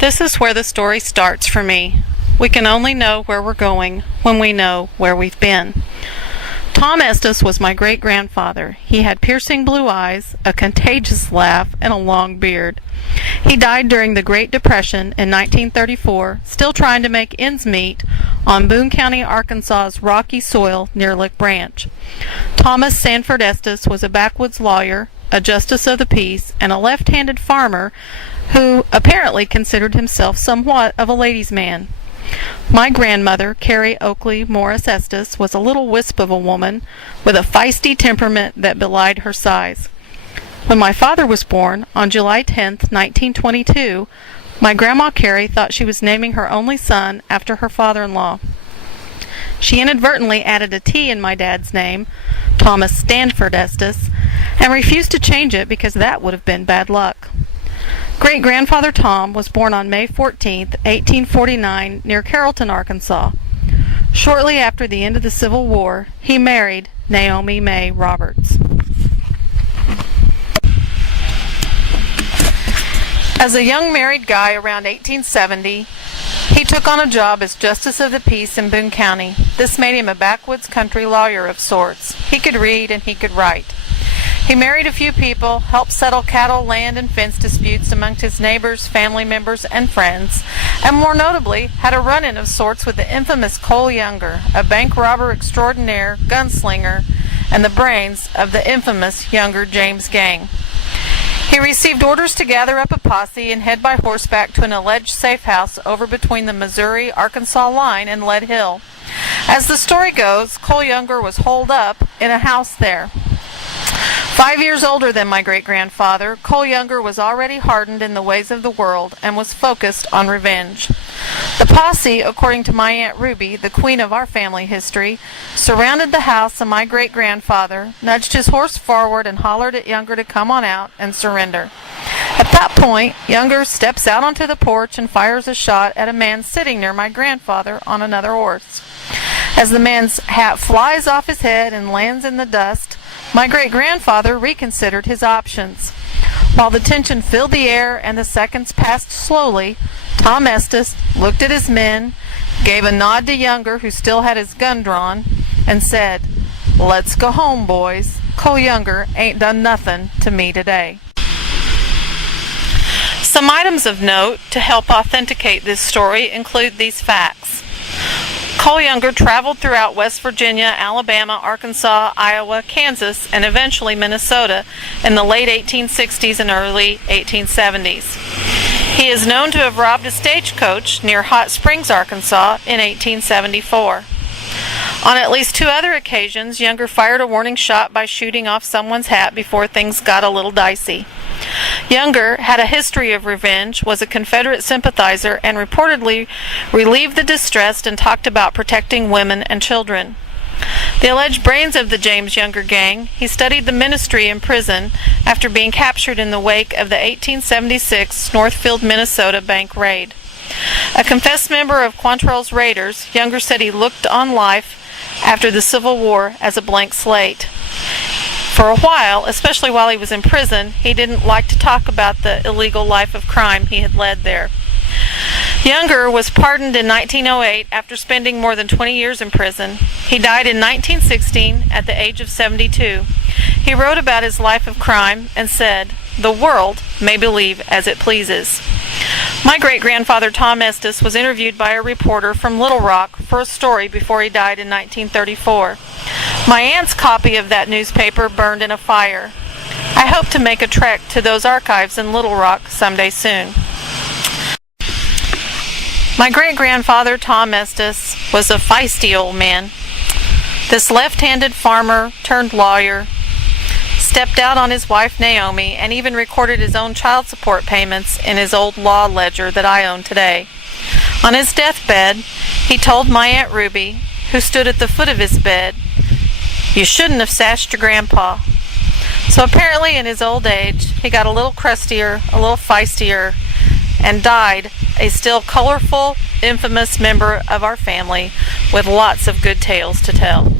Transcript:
This is where the story starts for me. We can only know where we're going when we know where we've been. Tom Estes was my great-grandfather. He had piercing blue eyes, a contagious laugh, and a long beard. He died during the Great Depression in 1934, still trying to make ends meet on Boone County, Arkansas's rocky soil near Lick Branch. Thomas Sanford Estes was a backwoods lawyer, a justice of the peace, and a left-handed farmer who apparently considered himself somewhat of a ladies' man. My grandmother, Carrie Oakley Morris Estes, was a little wisp of a woman with a feisty temperament that belied her size. When my father was born, on July 10, 1922, my Grandma Carrie thought she was naming her only son after her father-in-law. She inadvertently added a T in my dad's name, Thomas Stanford Estes, and refused to change it because that would have been bad luck. Great-grandfather Tom was born on May 14, 1849, near Carrollton, Arkansas. Shortly after the end of the Civil War, he married Naomi May Roberts. As a young married guy around 1870, he took on a job as Justice of the Peace in Boone County. This made him a backwoods country lawyer of sorts. He could read and he could write. He married a few people, helped settle cattle, land, and fence disputes amongst his neighbors, family members, and friends, and more notably, had a run-in of sorts with the infamous Cole Younger, a bank robber extraordinaire, gunslinger, and the brains of the infamous Younger James gang. He received orders to gather up a posse and head by horseback to an alleged safe house over between the Missouri-Arkansas line and Lead Hill. As the story goes, Cole Younger was holed up in a house there. 5 years older than my great-grandfather, Cole Younger was already hardened in the ways of the world and was focused on revenge. The posse, according to my Aunt Ruby, the queen of our family history, surrounded the house of my great-grandfather, nudged his horse forward, and hollered at Younger to come on out and surrender. At that point, Younger steps out onto the porch and fires a shot at a man sitting near my grandfather on another horse. As the man's hat flies off his head and lands in the dust, my great-grandfather reconsidered his options. While the tension filled the air and the seconds passed slowly, Tom Estes looked at his men, gave a nod to Younger, who still had his gun drawn, and said, "Let's go home, boys. Cole Younger ain't done nothing to me today." Some items of note to help authenticate this story include these facts. Cole Younger traveled throughout West Virginia, Alabama, Arkansas, Iowa, Kansas, and eventually Minnesota in the late 1860s and early 1870s. He is known to have robbed a stagecoach near Hot Springs, Arkansas in 1874. On at least 2 other occasions, Younger fired a warning shot by shooting off someone's hat before things got a little dicey. Younger had a history of revenge, was a Confederate sympathizer, and reportedly relieved the distressed and talked about protecting women and children. The alleged brains of the James Younger gang, he studied the ministry in prison after being captured in the wake of the 1876 Northfield, Minnesota bank raid. A confessed member of Quantrell's Raiders, Younger said he looked on life after the Civil War as a blank slate. For a while, especially while he was in prison, he didn't like to talk about the illegal life of crime he had led there. Younger was pardoned in 1908 after spending more than 20 years in prison. He died in 1916 at the age of 72. He wrote about his life of crime and said, "The world may believe as it pleases." My great-grandfather Tom Estes was interviewed by a reporter from Little Rock for a story before he died in 1934. My aunt's copy of that newspaper burned in a fire. I hope to make a trek to those archives in Little Rock someday soon. My great-grandfather Tom Estes was a feisty old man. This left-handed farmer turned lawyer stepped out on his wife Naomi and even recorded his own child support payments in his old law ledger that I own today. On his deathbed, he told my Aunt Ruby, who stood at the foot of his bed, "You shouldn't have sashed your grandpa." So apparently in his old age, he got a little crustier, a little feistier, and died a still colorful, infamous member of our family with lots of good tales to tell.